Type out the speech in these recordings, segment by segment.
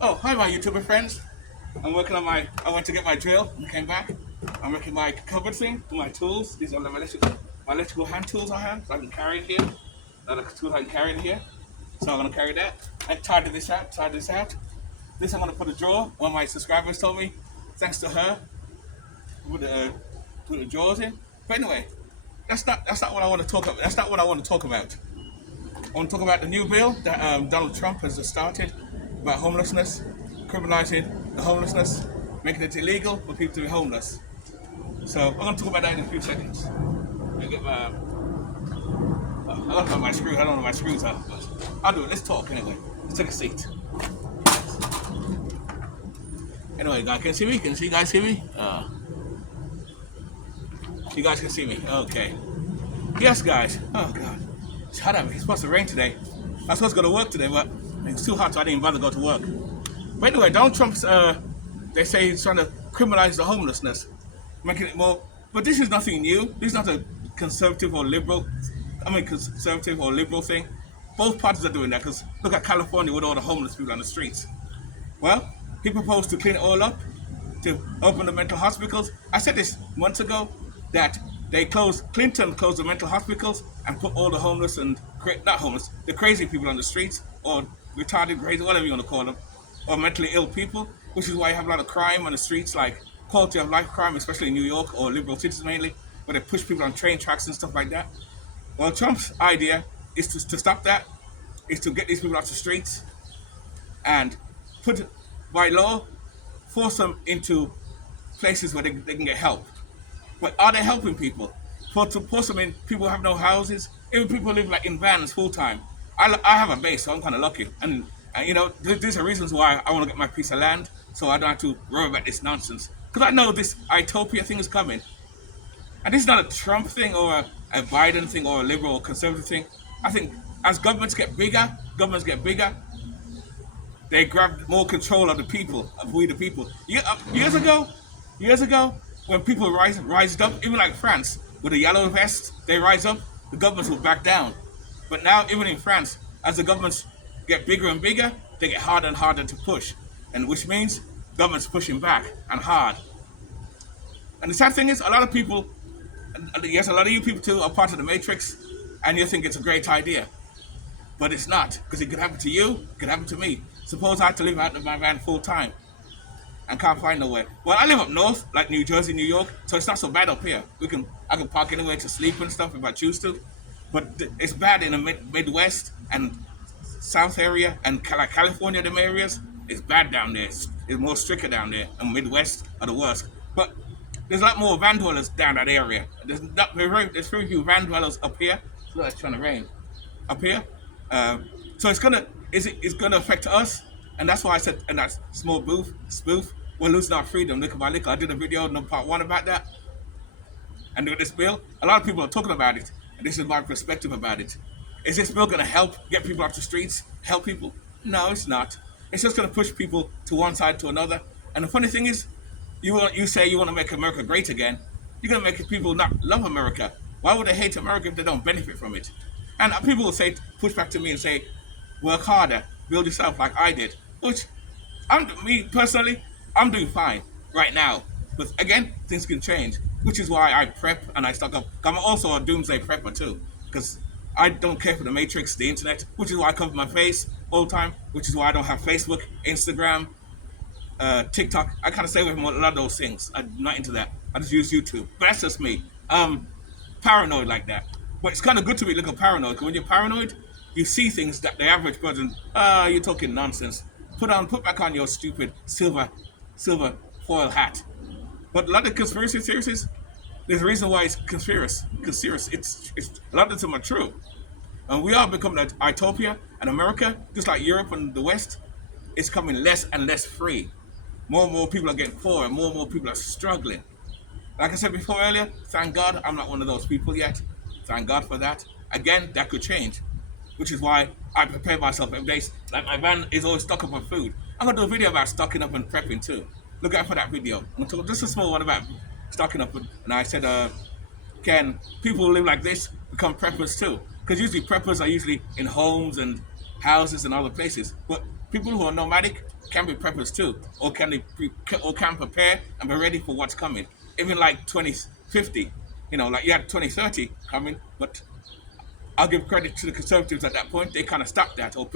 Oh, hi, my YouTuber friends. I went to get my drill and came back. I'm working my cupboard thing, my tools. These are my electrical hand tools I have, so I can carry it here. Another tool I can carry in here. So I'm gonna carry that. I tied this out. This I'm gonna put a drawer. One of my subscribers told me, thanks to her, put the drawers in. But anyway, that's not what I want to talk about. That's not what I want to talk about. I want to talk about the new bill that Donald Trump has just started about homelessness, criminalizing the homelessness, making it illegal for people to be homeless. So I'm going to talk about that in a few seconds. I get my, I don't know my screws. I don't know my screws are, but I'll do it. Let's talk anyway. Let's take a seat. Anyway, guys, can you guys see me? You guys can see me. Okay. Yes, guys. Oh God, it's hot out. It's supposed to rain today. I was supposed to go to work today, but it's too hot, so I didn't bother to go to work. But anyway, Donald Trump's, they say he's trying to criminalize the homelessness, making it more. But this is nothing new. This is not a conservative or liberal thing. Both parties are doing that, because look at California with all the homeless people on the streets. Well, he proposed to clean it all up, to open the mental hospitals. I said this months ago, that Clinton closed the mental hospitals and put all the homeless and, not homeless, the crazy people on the streets, or retarded, crazy, whatever you want to call them, or mentally ill people, which is why you have a lot of crime on the streets, like quality of life crime, especially in New York, or liberal cities mainly, where they push people on train tracks and stuff like that. Well, Trump's idea is to stop that, is to get these people off the streets and put, by law, force them into places where they can get help. But are they helping people? To force them in, people have no houses. Even people live like in vans full time. I have a base, so I'm kind of lucky. And you know, these are reasons why I want to get my piece of land, so I don't have to worry about this nonsense. Because I know this utopia thing is coming. And this is not a Trump thing or a Biden thing or a liberal or conservative thing. I think as governments get bigger, they grab more control of the people, of we the people. Years ago, when people rised up, even like France, with the yellow vest, they rise up, the governments will back down. But now, even in France, as the governments get bigger and bigger, they get harder and harder to push. And which means governments pushing back and hard. And the sad thing is, a lot of people, yes, a lot of you people too, are part of the Matrix, and you think it's a great idea. But it's not, because it could happen to you, it could happen to me. Suppose I had to live out of my van full time and can't find nowhere. Well, I live up north, like New Jersey, New York, so it's not so bad up here. I can park anywhere to sleep and stuff if I choose to. But it's bad in the Midwest and South area and like California, them areas. It's bad down there. It's more stricter down there, and Midwest are the worst. But there's a lot more van dwellers down that area. There's very few van dwellers up here. So it's trying to rain up here. So it's gonna affect us. And that's why I said in that small spoof, we're losing our freedom little by little. I did a video in part 1 about that. And with this bill, a lot of people are talking about it. And this is my perspective about it. Is this bill going to help get people off the streets? Help people? No, it's not. It's just going to push people to one side to another. And the funny thing is, you say you want to make America great again. You're going to make people not love America. Why would they hate America if they don't benefit from it? And people will push back to me and say, work harder, build yourself like I did. Which, me personally, I'm doing fine right now. But again, things can change. Which is why I prep and I stock up. I'm also a doomsday prepper too. Because I don't care for the Matrix, the internet. Which is why I cover my face all the time. Which is why I don't have Facebook, Instagram, TikTok. I kind of stay away from a lot of those things. I'm not into that. I just use YouTube. But that's just me. Paranoid like that. But it's kind of good to be a little paranoid. Because when you're paranoid, you see things that the average person, you're talking nonsense. Put back on your stupid silver foil hat. But a lot of conspiracy theories, there's a reason why it's conspiracy. It's a lot of them are true. And we are becoming a utopia, and America, just like Europe and the West, is becoming less and less free. More and more people are getting poor, and more people are struggling. Like I said before earlier, thank God I'm not one of those people yet. Thank God for that. Again, that could change. Which is why I prepare myself every day. Like my van is always stocked up on food. I'm gonna do a video about stocking up and prepping too. Look out for that video. I'm gonna talk just a small one about stocking up, and I said, can people who live like this become preppers too? Because usually preppers are usually in homes and houses and other places. But people who are nomadic can be preppers too, or or can prepare and be ready for what's coming. Even like 2050, like you had 2030 coming, but I'll give credit to the conservatives at that point. They kind of stopped that or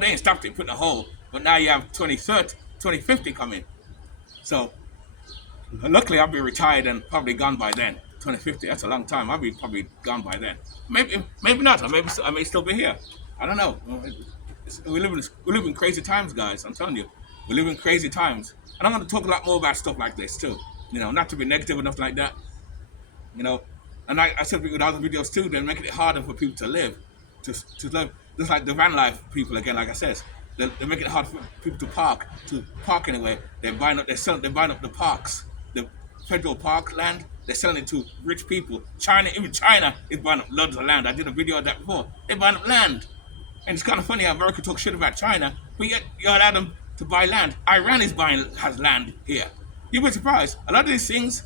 they ain't stopped it, put in a hole. But now you have 2030, 2050 coming. So luckily, I'll be retired and probably gone by then. 2050, that's a long time. I'll be probably gone by then. Maybe not. I may still be here. I don't know. We live in crazy times, guys. I'm telling you, we live in crazy times. And I'm going to talk a lot more about stuff like this too. Not to be negative or nothing like that. You know, and I said with other videos too. They're making it harder for people to live, to live. Just like the van life people again. Like I said, they're making it hard for people to park anyway. They're buying up the parks, the federal park land. They're selling it to rich people. Even China is buying up loads of land. I did a video of that before. They're buying up land. And it's kind of funny how America talks shit about China, but yet you allow them to buy land. Iran has land here. You'd be surprised. A lot of these things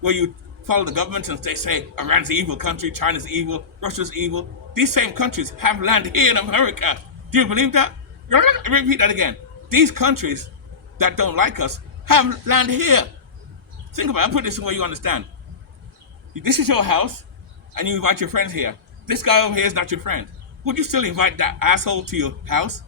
where you follow the government and they say Iran's an evil country, China's evil, Russia's evil. These same countries have land here in America. Do you believe that? Repeat that again. These countries that don't like us have land here. Think about it. I'll put this in where you understand. This is your house, and you invite your friends here. This guy over here is not your friend. Would you still invite that asshole to your house?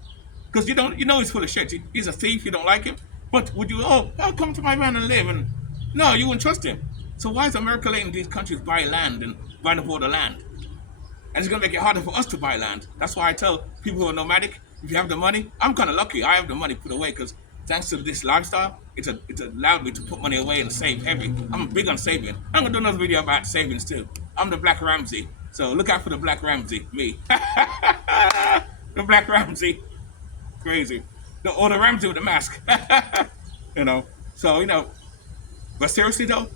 Because you know he's full of shit. He's a thief. You don't like him. But would you? I'll come to my van and live. And no, you wouldn't trust him. So why is America letting these countries buy land and buy up all the land? And it's going to make it harder for us to buy land. That's why I tell people who are nomadic, if you have the money, I'm kind of lucky. I have the money put away because thanks to this lifestyle, it's allowed me to put money away and save heavy. I'm big on saving. I'm going to do another video about savings too. I'm the Black Ramsey. So look out for the Black Ramsey, me. The Black Ramsey. Crazy. Or the Ramsey with the mask. So, but seriously though,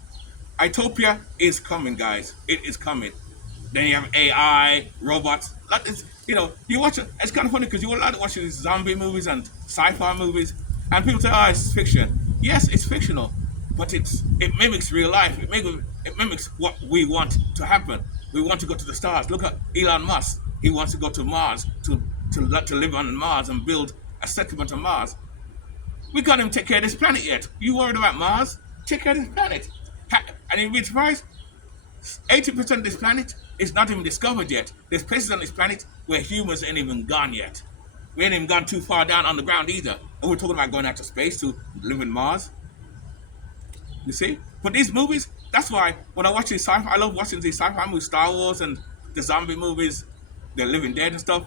Utopia is coming, guys. It is coming. Then you have AI, robots. You watch it. It's kind of funny because you like to watch these zombie movies and sci-fi movies, and people say, "Oh, it's fiction." Yes, it's fictional, but it mimics real life. It mimics what we want to happen. We want to go to the stars. Look at Elon Musk. He wants to go to Mars to live on Mars and build a settlement on Mars. We can't even take care of this planet yet. You worried about Mars? Take care of this planet. And you'd be surprised, 80% of this planet is not even discovered yet. There's places on this planet where humans ain't even gone yet. We ain't even gone too far down on the ground either. And we're talking about going out to space to live in Mars. You see? But these movies, that's why when I watch these sci-fi, I love watching these sci-fi movies, Star Wars and the zombie movies, The Living Dead and stuff.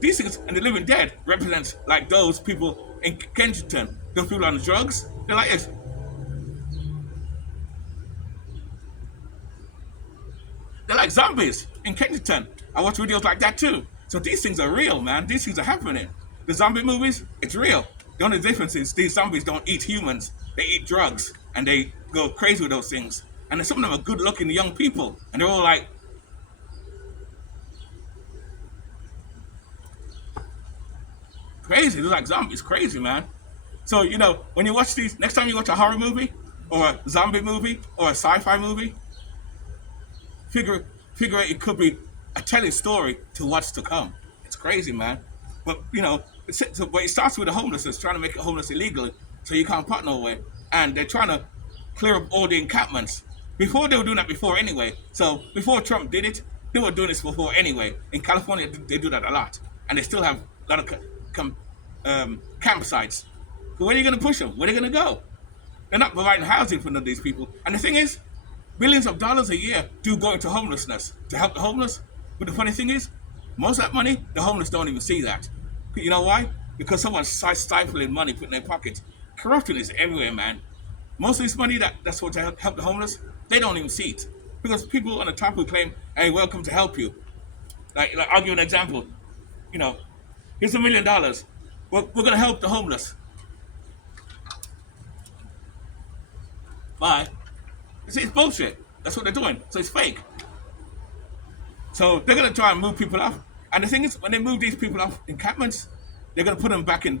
These things, and The Living Dead represents like those people in Kensington, those people on drugs. They're like this. They're like zombies in Kensington. I watch videos like that too. So these things are real, man. These things are happening. The zombie movies, it's real. The only difference is these zombies don't eat humans. They eat drugs and they go crazy with those things. And some of them are good looking young people. And they're all like, crazy. They're like zombies. Crazy, man. So, when you watch these, next time you watch a horror movie or a zombie movie or a sci-fi movie, figure it could be a telling story to what's to come. It's crazy, man. But but it starts with the homelessness, trying to make it homeless illegal, so you can't park nowhere. And they're trying to clear up all the encampments. Before they were doing that before anyway. So before Trump did it, they were doing this before anyway. In California, they do that a lot, and they still have a lot of campsites. But where are you going to push them? Where are they going to go? They're not providing housing for none of these people. And the thing is, billions of dollars a year do go into homelessness to help the homeless. But the funny thing is, most of that money, the homeless don't even see that. You know why? Because someone's stifling money, put in their pockets. Corruption is everywhere, man. Most of this money that's what to help the homeless, they don't even see it. Because people on the top who claim, hey, welcome to help you. Like I'll give you an example. Here's $1 million. We're going to help the homeless. Bye. You see, it's bullshit. That's what they're doing. So it's fake. So they're going to try and move people off. And the thing is, when they move these people off encampments, they're going to put them back in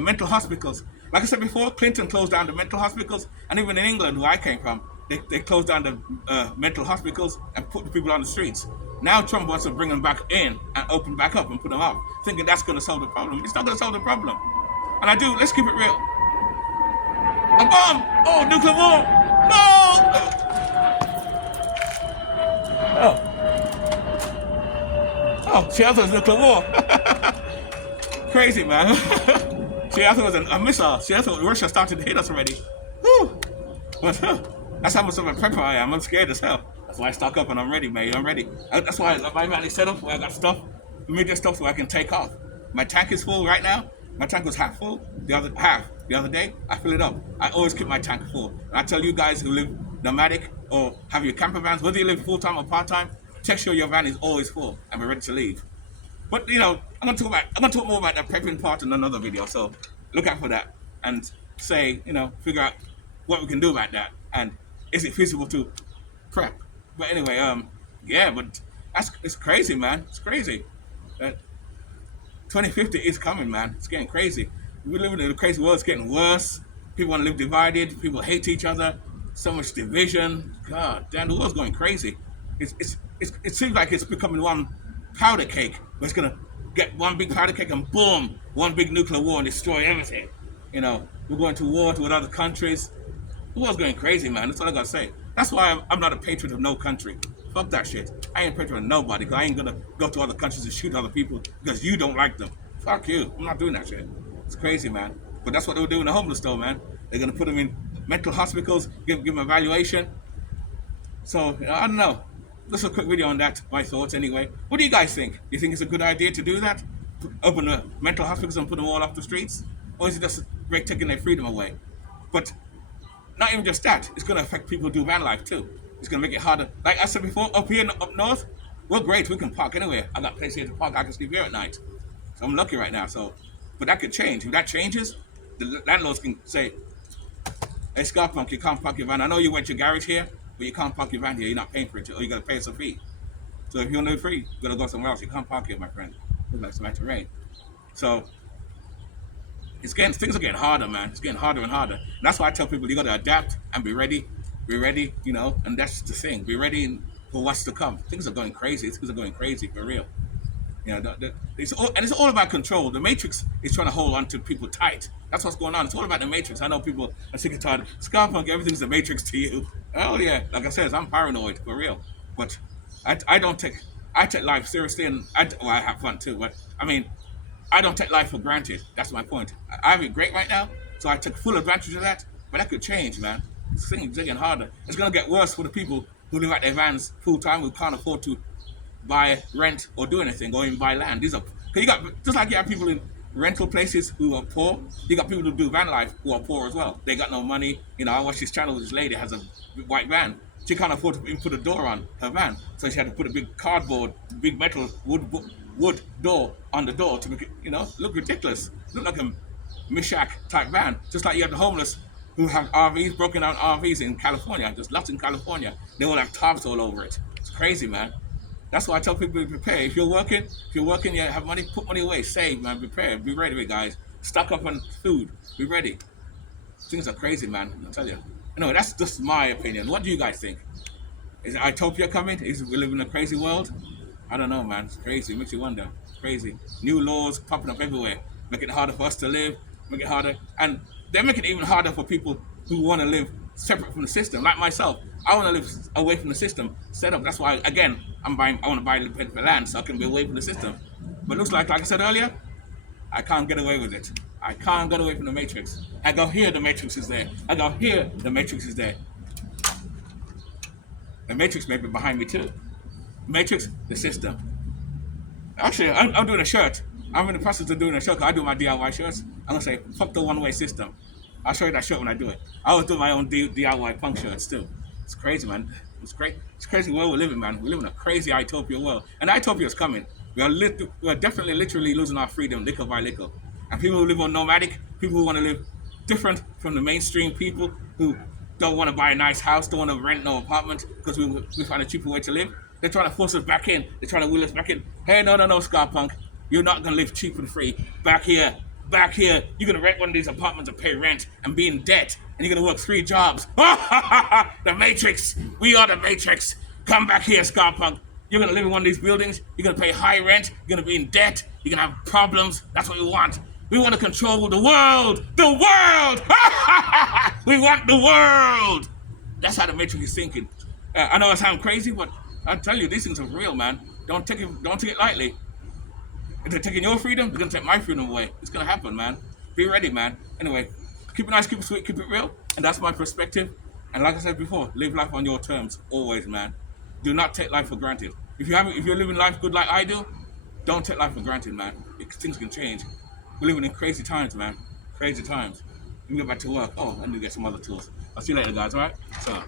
mental hospitals. Like I said before, Clinton closed down the mental hospitals, and even in England, where I came from, they closed down the mental hospitals and put the people on the streets. Now Trump wants to bring them back in and open back up and put them up, thinking that's going to solve the problem. It's not going to solve the problem. And I do. Let's keep it real. A bomb! Oh, nuclear war! No! Oh, oh, see, I thought it was nuclear war. Crazy, man. See, I thought it was a missile. See, I thought Russia started to hit us already. Whew. But that's how much of a prepper I am. I'm scared as hell. That's why I stock up and I'm ready, mate. I'm ready. That's why my van is set up where I got stuff, immediate stuff, so I can take off. My tank is full right now. My tank was half full. The other day, I fill it up. I always keep my tank full. And I tell you guys who live nomadic or have your camper vans, whether you live full time or part time, check sure your van is always full and we're ready to leave. But you know, I'm gonna talk more about that prepping part in another video. So look out for that and say, you know, figure out what we can do about that and is it feasible to prep. But anyway, yeah, but it's crazy, man. It's crazy. 2050 is coming, man. It's getting crazy. We're living in a crazy world. It's getting worse. People want to live divided. People hate each other. So much division. God damn, the world's going crazy. It seems like it's becoming one powder cake. But it's gonna get one big powder cake and boom, one big nuclear war and destroy everything. You know, we're going to war with other countries. The world's going crazy, man. That's all I gotta say. That's why I'm not a patriot of no country. Fuck that shit. I ain't a patriot of nobody because I ain't gonna go to other countries and shoot other people because you don't like them. Fuck you. I'm not doing that shit. It's crazy, man. But that's what they were doing in the homeless though, man. They're gonna put them in mental hospitals, give them evaluation. So, you know, I don't know. Just a quick video on that, my thoughts anyway. What do you guys think? Do you think it's a good idea to do that? Open the mental hospitals and put them all off the streets? Or is it just taking their freedom away? But not even just that, it's going to affect people who do van life too. It's going to make it harder. Like I said before, up here, up north, we're great. We can park anywhere. I got a place here to park. I can sleep here at night. So I'm lucky right now. So, but that could change. If that changes, the landlords can say, hey, Scarpunk, you can't park your van. I know you went to your garage here, but you can't park your van here. You're not paying for it, or you got to pay us a fee. So if you want to live free, you got to go somewhere else. You can't park here, my friend. It's like some rain. So things are getting harder, man. It's getting harder and harder. And that's why I tell people you got to adapt and be ready. Be ready, you know. And that's the thing. Be ready for what's to come. Things are going crazy. Things are going crazy for real. You know, it's all about control. The Matrix is trying to hold on to people tight. That's what's going on. It's all about the Matrix. I know people are sick and tired. Scarpunk, everything's the Matrix to you. Oh yeah, like I said, I'm paranoid for real. But I take life seriously, and I have fun too. But I mean, I don't take life for granted. That's my point. I have it great right now, so I took full advantage of that. But that could change, man. Things are getting harder. It's gonna get worse for the people who live at their vans full time, who can't afford to buy, rent, or do anything, or even buy land. These are, cause you got, just like you have people in rental places who are poor, you got people who do van life who are poor as well. They got no money. You know, I watched this channel. This lady has a white van. She can't afford to even put a door on her van, so she had to put a big cardboard, big metal wood door on the door to make it, you know, look ridiculous. Look like a Mishak type van. Just like you have the homeless who have RVs, broken down RVs in California. There's lots in California. They all have tarps all over it. It's crazy, man. That's why I tell people to prepare. If you're working, you have money, put money away, save, man, prepare, be ready, guys. Stock up on food, be ready. Things are crazy, man, I'll tell you. No, that's just my opinion. What do you guys think? Is utopia coming? Is we live in a crazy world? I don't know, man. It's crazy. It makes you wonder. Crazy. New laws popping up everywhere. Make it harder for us to live. Make it harder. And they're making it even harder for people who want to live separate from the system. Like myself, I want to live away from the system. Set up. That's why, again, I want to buy a little bit of land so I can be away from the system. But it looks like I said earlier, I can't get away with it. I can't get away from the Matrix. I go here, the Matrix is there. I go here, the Matrix is there. The Matrix may be behind me too. Matrix, the system. Actually, I'm doing a shirt. I'm in the process of doing a shirt. I do my DIY shirts. I'm gonna say, fuck the one-way system. I'll show you that shirt when I do it. I always do my own DIY punk shirts too. It's crazy, man. It's great. It's crazy world we're living, man. We live in a crazy utopia world, and utopia is coming. We are definitely, literally losing our freedom, little by little. And people who live on nomadic, people who want to live different from the mainstream people who don't want to buy a nice house, don't want to rent no apartment because we find a cheaper way to live. They're trying to force us back in. They're trying to wheel us back in. Hey, no, Scarpunk. You're not going to live cheap and free. Back here. back here, you're gonna rent one of these apartments and pay rent and be in debt, and you're gonna work 3 jobs. The Matrix. We are the Matrix. Come back here, Scarpunk. You're gonna live in one of these buildings. You're gonna pay high rent. You're gonna be in debt. You're gonna have problems. That's what we want. We want to control the world. The world. We want the world. That's how the Matrix is thinking. I know I sound crazy, but I tell you, these things are real, man. Don't take it lightly. If they're taking your freedom, they're gonna take my freedom away. It's gonna happen, man. Be ready, man. Anyway, keep it nice, keep it sweet, keep it real, and that's my perspective. And like I said before, live life on your terms, always, man. Do not take life for granted. If you're living life good like I do, don't take life for granted, man. Things can change. We're living in crazy times, man. Crazy times. Let me get back to work. Oh, I need to get some other tools. I'll see you later, guys. All right. So.